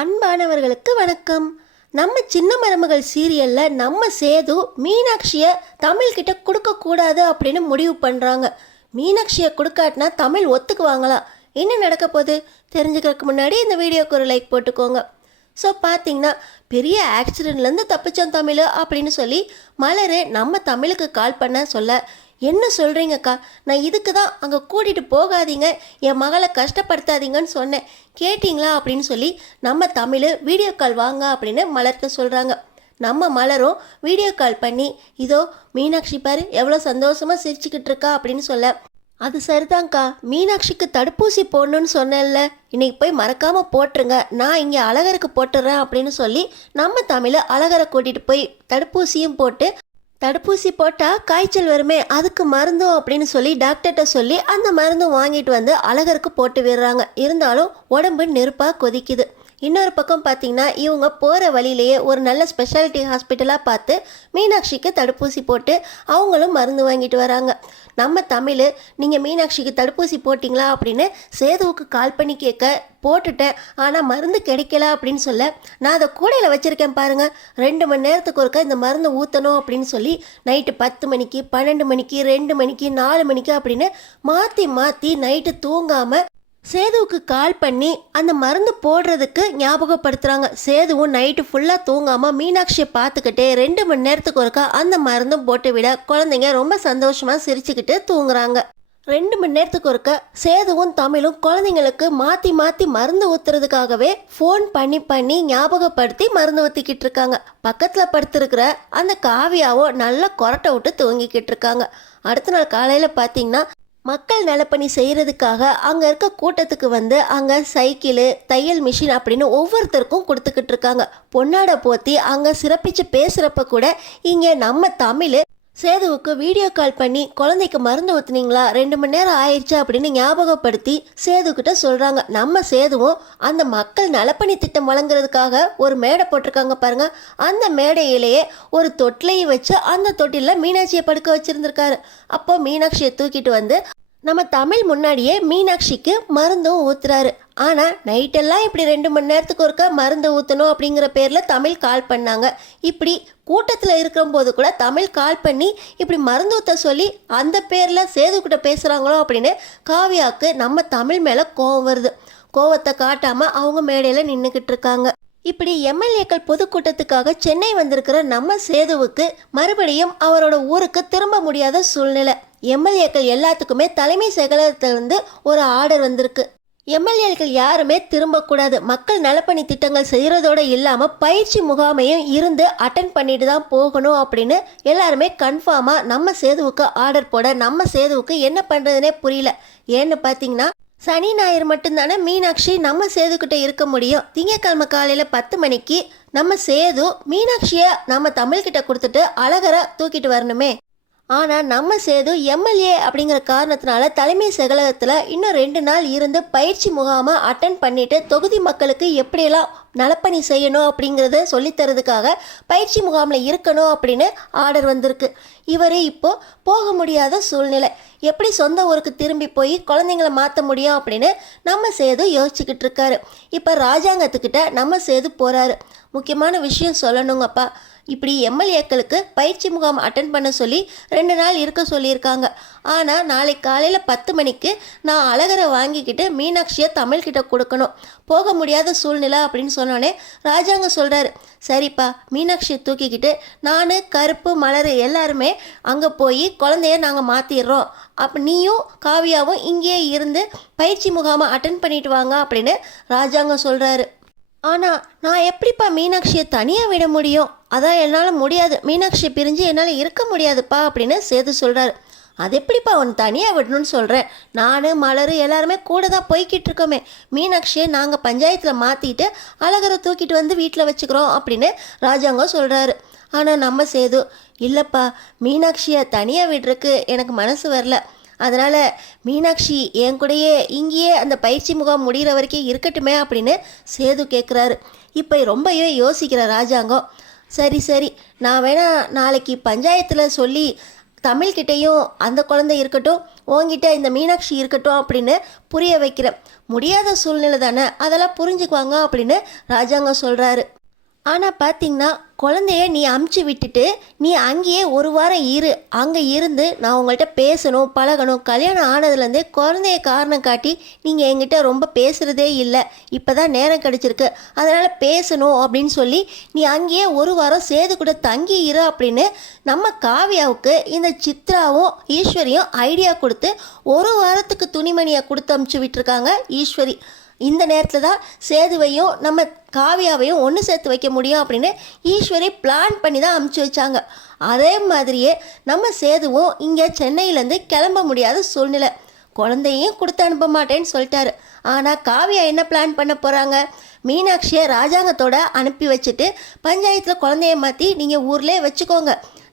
அன்பானவர்களுக்கு வணக்கம். நம்ம சின்ன மருமகள் சீரியல்ல நம்ம சேது மீனாட்சியை தமிழ்கிட்ட கொடுக்கக்கூடாது அப்படின்னு முடிவு பண்ணுறாங்க. மீனாட்சியை கொடுக்காட்டினா தமிழ் ஒத்துக்குவாங்களா? என்ன நடக்க போகுது தெரிஞ்சுக்கிறதுக்கு முன்னாடி இந்த வீடியோக்கு ஒரு லைக் போட்டுக்கோங்க. ஸோ பார்த்தீங்கன்னா பெரிய ஆக்சிடெண்ட்லேருந்து தப்பிச்சோம் தமிழ் அப்படின்னு சொல்லி மலர் நம்ம தமிழுக்கு கால் பண்ண சொல்ல, என்ன சொல்கிறீங்கக்கா, நான் இதுக்கு தான் அங்கே கூட்டிகிட்டு போகாதீங்க, என் மகளை கஷ்டப்படுத்தாதீங்கன்னு சொன்னேன், கேட்டிங்களா அப்படின்னு சொல்லி நம்ம தமிழ் வீடியோ கால் வாங்க அப்படின்னு மலர்கிட்ட சொல்கிறாங்க. நம்ம மலரும் வீடியோ கால் பண்ணி, இதோ மீனாட்சி பாரு எவ்வளோ சந்தோஷமாக சிரிச்சுக்கிட்டு இருக்கா அப்படின்னு சொல்ல, அது சரிதாங்க்கா, மீனாட்சிக்கு தடுப்பூசி போடணுன்னு சொன்னேன்ல, இன்னைக்கு போய் மறக்காமல் போட்டுருங்க, நான் இங்கே அழகருக்கு போட்டுடுறேன் அப்படின்னு சொல்லி நம்ம தமிழை அழகரை கூட்டிகிட்டு போய் தடுப்பூசியும் போட்டு, தடுப்பூசி போட்டால் காய்ச்சல் வருமே அதுக்கு மருந்தும் அப்படின்னு சொல்லி டாக்டர்கிட்ட சொல்லி அந்த மருந்தும் வாங்கிட்டு வந்து அழகருக்கு போட்டு விடுறாங்க. இருந்தாலும் உடம்பு நெருப்பாக கொதிக்குது. இன்னொரு பக்கம் பார்த்தீங்கன்னா இவங்க போகிற வழியிலேயே ஒரு நல்ல ஸ்பெஷாலிட்டி ஹாஸ்பிட்டலாக பார்த்து மீனாட்சிக்கு தடுப்பூசி போட்டு அவங்களும் மருந்து வாங்கிட்டு வராங்க. நம்ம தமிழ், நீங்கள் மீனாட்சிக்கு தடுப்பூசி போட்டிங்களா அப்படின்னு சேதுவுக்கு கால் பண்ணி கேட்க, போட்டுட்டேன் ஆனால் மருந்து கிடைக்கல அப்படின்னு சொல்ல, நான் அதை கூடையில் வச்சுருக்கேன் பாருங்கள், 2 மணி நேரத்துக்கு ஒருக்கா இந்த மருந்து ஊற்றணும் அப்படின்னு சொல்லி நைட்டு 10 மணிக்கு 12 மணிக்கு 2 மணிக்கு 4 மணிக்கு அப்படின்னு மாற்றி மாற்றி நைட்டு தூங்காமல் சேதுவுக்கு கால் பண்ணி அந்த மருந்து போடுறதுக்கு ஞாபகப்படுத்துகிறாங்க. சேதுவும் நைட்டு ஃபுல்லாக தூங்காமல் மீனாட்சியை பார்த்துக்கிட்டே 2 மணி நேரத்துக்கு ஒருக்கா அந்த மருந்தும் போட்டு விட குழந்தைங்க ரொம்ப சந்தோஷமாக சிரிச்சுக்கிட்டு தூங்குறாங்க. 2 மணி நேரத்துக்கு ஒருக்க சேதுவும் தமிழும் குழந்தைங்களுக்கு மாற்றி மாற்றி மருந்து ஊற்றுறதுக்காகவே ஃபோன் பண்ணி பண்ணி ஞாபகப்படுத்தி மருந்து ஊற்றிக்கிட்டு இருக்காங்க. பக்கத்தில் படுத்துருக்கிற அந்த காவியாவோ நல்லா கொரட்டை விட்டு தூங்கிக்கிட்டு இருக்காங்க. அடுத்த நாள் காலையில் பார்த்தீங்கன்னா மக்கள் நலப்பணி செய்கிறதுக்காக அங்கே இருக்க கூட்டத்துக்கு வந்து அங்கே சைக்கிளு, தையல் மிஷின் அப்படின்னு ஒவ்வொருத்தருக்கும் கொடுத்துக்கிட்டு இருக்காங்க. பொன்னாடை போத்தி அங்கே சிறப்பித்து பேசுகிறப்ப கூட இங்கே நம்ம தமிழ் சேதுவுக்கு வீடியோ கால் பண்ணி குழந்தைக்கு மருந்து ஊற்றுனீங்களா, 2 மணி நேரம் ஆயிடுச்சு அப்படின்னு ஞாபகப்படுத்தி சேதுக்கிட்ட சொல்கிறாங்க. நம்ம சேதுவும் அந்த மக்கள் நலப்பணி திட்டம் வழங்குறதுக்காக ஒரு மேடை போட்டிருக்காங்க பாருங்கள், அந்த மேடையிலேயே ஒரு தொட்டிலையும் வச்சு அந்த தொட்டிலில் மீனாட்சியை படுக்க வச்சுருந்துருக்காரு. அப்போ மீனாட்சியை தூக்கிட்டு வந்து நம்ம தமிழ் முன்னாடியே மீனாட்சிக்கு மருந்தும் ஊத்துறாரு. ஆனால் நைட்டெல்லாம் இப்படி 2 மணி நேரத்துக்கு ஒருக்கா மருந்து ஊற்றணும் அப்படிங்கிற பேரில் தமிழ் கால் பண்ணாங்க. இப்படி கூட்டத்தில் இருக்கும்போது கூட தமிழ் கால் பண்ணி இப்படி மருந்து ஊற்ற சொல்லி அந்த பேரில் சேதுக்கிட்ட பேசுகிறாங்களோ அப்படின்னு காவியாவுக்கு நம்ம தமிழ் மேலே கோவம் வருது. கோவத்தை காட்டாமல் அவங்க மேடையில் நின்றுக்கிட்டு இருக்காங்க. இப்படி எம்எல்ஏக்கள் பொதுக்கூட்டத்துக்காக சென்னை வந்திருக்கிற நம்ம சேதுவுக்கு மறுபடியும் அவரோட ஊருக்கு திரும்ப முடியாத சூழ்நிலை. எம்எல்ஏக்கள் எல்லாத்துக்குமே தலைமை செயலகத்திலிருந்து ஒரு ஆர்டர் வந்திருக்கு. எம்எல்ஏக்கள் யாருமே திரும்பக்கூடாது, மக்கள் நலப்பணி திட்டங்கள் செய்கிறதோடு இல்லாமல் பயிற்சி முகாமையும் இருந்து அட்டன் பண்ணிட்டு தான் போகணும் அப்படின்னு எல்லாருமே கன்ஃபார்மாக நம்ம சேதுவுக்கு ஆர்டர் போட நம்ம சேதுவுக்கு என்ன பண்ணுறதுனே புரியல. ஏன்னு பார்த்தீங்கன்னா சனி ஞாயிறு மட்டும்தானே மீனாட்சி நம்ம சேதுக்கிட்ட இருக்க முடியும். திங்கக்கிழமை காலையில் 10 மணிக்கு நம்ம சேது மீனாட்சியை நம்ம தமிழ்கிட்ட கொடுத்துட்டு அழகரை தூக்கிட்டு வரணுமே. ஆனால் நம்ம சேது எம்எல்ஏ அப்படிங்கிற காரணத்தினால தலைமை செயலகத்தில் இன்னும் 2 நாள் இருந்து பயிற்சி முகாமை அட்டன் பண்ணிவிட்டு தொகுதி மக்களுக்கு எப்படியெல்லாம் நலப்பணி செய்யணும் அப்படிங்கிறத சொல்லித்தரதுக்காக பயிற்சி முகாமில் இருக்கணும் அப்படின்னு ஆர்டர் வந்திருக்கு. இவர் இப்போது போக முடியாத சூழ்நிலை. எப்படி சொந்த ஊருக்கு திரும்பி போய் குழந்தைங்கள மாற்ற முடியும் அப்படின்னு நம்ம சேது யோசிச்சுக்கிட்டு இருக்காரு. இப்போ ராஜாங்கத்துக்கிட்ட நம்ம சேது போகிறாரு. முக்கியமான விஷயம் சொல்லணுங்கப்பா, இப்படி எம்எல்ஏக்களுக்கு பயிற்சி முகாம் அட்டன் பண்ண சொல்லி 2 நாள் இருக்க சொல்லியிருக்காங்க. ஆனால் நாளைக்கு காலையில் 10 மணிக்கு நான் அழகரை வாங்கிக்கிட்டு மீனாட்சியை தமிழ்கிட்ட கொடுக்கணும், போக முடியாத சூழ்நிலை அப்படின்னு சொன்னோன்னே ராஜாங்க சொல்கிறாரு, சரிப்பா மீனாட்சியை தூக்கிக்கிட்டு நான், கருப்பு, மலர் எல்லாருமே அங்கே போய் குழந்தைய நாங்கள் மாற்றிடுறோம், அப்போ நீயும் காவியாவும் இங்கேயே இருந்து பயிற்சி முகாமை அட்டன் பண்ணிட்டு வாங்க அப்படின்னு ராஜாங்க சொல்கிறாரு. ஆனால் நான் எப்படிப்பா மீனாட்சியை தனியாக விட முடியும், அதான் என்னால் முடியாது, மீனாட்சியை பிரிஞ்சு என்னால் இருக்க முடியாதுப்பா அப்படின்னு சேது சொல்கிறாரு. அது எப்படிப்பா அவன் தனியாக விடணும்னு சொல்கிறேன், நான், மலர் எல்லாருமே கூட தான் போய்கிட்டு இருக்கோமே, மீனாட்சியை நாங்கள் பஞ்சாயத்தில் மாற்றிட்டு அழகரை தூக்கிட்டு வந்து வீட்டில் வச்சுக்கிறோம் அப்படின்னு ராஜாங்கம் சொல்கிறாரு. ஆனால் நம்ம சேது, இல்லைப்பா மீனாட்சியை தனியாக விடுறதுக்கு எனக்கு மனசு வரல, அதனால் மீனாட்சி என் கூடயே இங்கேயே அந்த பயிற்சி முகாம் முடிகிற வரைக்கும் இருக்கட்டுமே அப்படின்னு சேது கேட்குறாரு. இப்போ ரொம்பவே யோசிக்கிற ராஜாங்கம், சரி சரி நான் வேணா நாளைக்கு பஞ்சாயத்தில் சொல்லி தமிழ்கிட்டையும் அந்த குழந்தை இருக்கட்டும், உன்கிட்ட இந்த மீனாட்சி இருக்கட்டும் அப்படின்னு புரிய வைக்கிறேன். முடியாத சூழ்நிலை தானே, அதெல்லாம் புரிஞ்சுக்குவாங்க அப்படின்னு ராஜாங்கம் சொல்கிறாரு. ஆனால் பார்த்தீங்கன்னா குழந்தைய நீ அமுச்சு விட்டுட்டு நீ அங்கேயே ஒரு வாரம் இரு. அங்கே இருந்து நான் உங்கள்கிட்ட பேசணும், பழகணும். கல்யாணம் ஆனதுலேருந்தே குழந்தைய காரணம் காட்டி நீங்கள் என்கிட்ட ரொம்ப பேசுகிறதே இல்லை. இப்போ தான் நேரம் கிடச்சிருக்கு, அதனால் பேசணும் அப்படின்னு சொல்லி நீ அங்கேயே ஒரு வாரம் சேது கூட தங்கி இரு அப்படின்னு நம்ம காவியாவுக்கு இந்த சித்ராவும் ஈஸ்வரியும் ஐடியா கொடுத்து ஒரு வாரத்துக்கு துணிமணியை கொடுத்து அமுச்சு விட்டுருக்காங்க ஈஸ்வரி. இந்த நேரத்தில் தான் சேதுவையும் நம்ம காவியாவையும் ஒன்று சேர்த்து வைக்க முடியும் அப்படின்னு ஈஸ்வரி பிளான் பண்ணி தான் அமுச்சு வச்சாங்க. அதே மாதிரியே நம்ம சேதுவும் இங்கே சென்னையிலேருந்து கிளம்ப முடியாத சூழ்நிலை. குழந்தையும் கொடுத்து அனுப்ப மாட்டேன்னு சொல்லிட்டாரு. ஆனால் காவியா என்ன பிளான் பண்ண போகிறாங்க? மீனாட்சியை ராஜாங்கத்தோட அனுப்பி வச்சுட்டு பஞ்சாயத்தில் குழந்தைய மாற்றி நீங்கள் ஊர்லேயே வச்சுக்கோங்க,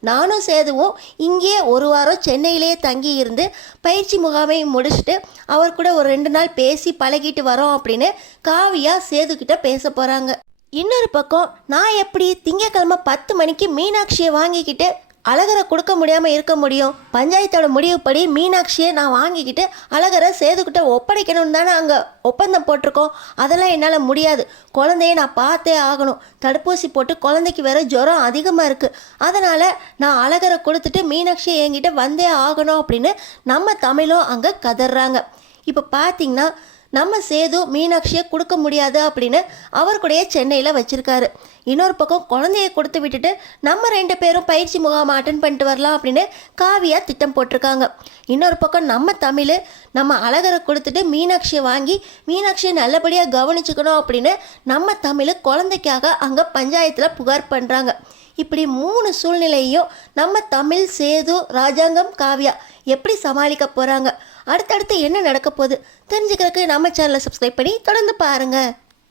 நானும் சேதுவும் இங்கேயே ஒரு வாரம் சென்னையிலேயே தங்கி இருந்து பயிற்சி முகாமை முடிச்சுட்டு அவர் கூட ஒரு 2 நாள் பேசி பழகிட்டு வரோம் அப்படின்னு காவியா சேதுக்கிட்ட பேச போகிறாங்க. இன்னொரு பக்கம் நான் எப்படி திங்கக்கிழமை 10 மணிக்கு மீனாட்சியை வாங்கிக்கிட்டு அழகரை கொடுக்க முடியாமல் இருக்க முடியும்? பஞ்சாயத்தோட முடிவுப்படி மீனாட்சியை நான் வாங்கிக்கிட்டு அழகரை சேதுக்கிட்ட ஒப்படைக்கணும்னு தானே அங்கே ஒப்பந்தம் போட்டிருக்கோம். அதெல்லாம் என்னால் முடியாது. குழந்தைய நான் பார்த்தே ஆகணும். தடுப்பூசி போட்டு குழந்தைக்கு வேற ஜுரம் அதிகமாக இருக்குது. அதனால் நான் அழகரை கொடுத்துட்டு மீனாட்சியை என்கிட்ட வந்தே ஆகணும் அப்படின்னு நம்ம தமிழும் அங்கே கதறாங்க. இப்போ பார்த்தீங்கன்னா நம்ம சேது மீனாட்சியை கொடுக்க முடியாது அப்படின்னு அவர் கூடயே சென்னையில் வச்சுருக்காரு. இன்னொரு பக்கம் குழந்தைய கொடுத்து விட்டுட்டு நம்ம 2 பேரும் பயிற்சி முகாமை அட்டன் பண்ணிட்டு வரலாம் அப்படின்னு காவியா திட்டம் போட்டிருக்காங்க. இன்னொரு பக்கம் நம்ம தமிழ் நம்ம அழகரை கொடுத்துட்டு மீனாட்சியை வாங்கி மீனாட்சியை நல்லபடியாக கவனிச்சுக்கணும் அப்படின்னு நம்ம தமிழ் குழந்தைக்காக அங்கே பஞ்சாயத்தில் புகார் பண்ணுறாங்க. இப்படி 3 சூழ்நிலையும் நம்ம தமிழ், சேது, ராஜாங்கம், காவியா எப்படி சமாளிக்க போகிறாங்க? அடுத்தடுத்து என்ன நடக்க போகுது தெரிஞ்சுக்கிறதுக்கு நம்ம சேனலை சப்ஸ்கிரைப் பண்ணி தொடர்ந்து பாருங்கள்.